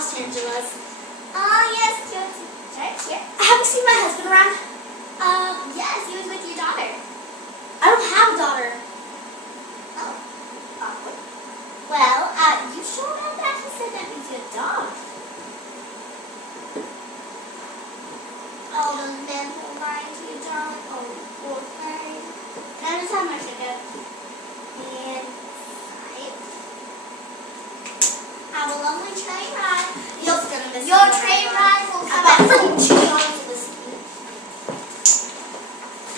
Los Angeles. Oh, yes, yes. Right here. Have you seen my husband around? Yes, he was with your daughter. I don't have a daughter. Oh, awkward. Well, you sure about that? He said that he's your dog. All those men who are lying to your dog. Oh, poor thing. Can I just have my ticket? And have a lovely train ride. You're gonna miss Your me. train ride will I come got out freaking from cheese to this.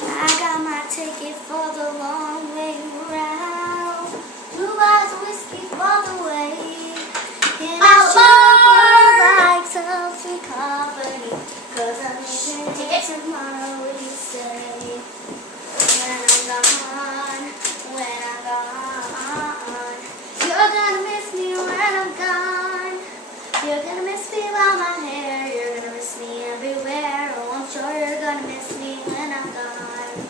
I got my ticket for the long way round. Blue eyes whiskey for the way. And I sure like some sweet company. Cause I'm leaving here tomorrow, you say. When I'm gone, you're gonna miss me when I'm gone. You're gonna miss me while my hair. You're gonna miss me everywhere. Oh, I'm sure you're gonna miss me when I'm gone.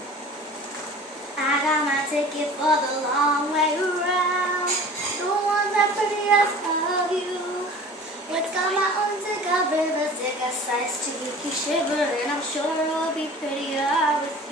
I got my ticket for the long way around. The one that prettiest of you. It's got my own ticket, baby. Ticket size to make you shiver. And I'm sure it'll be prettier with you.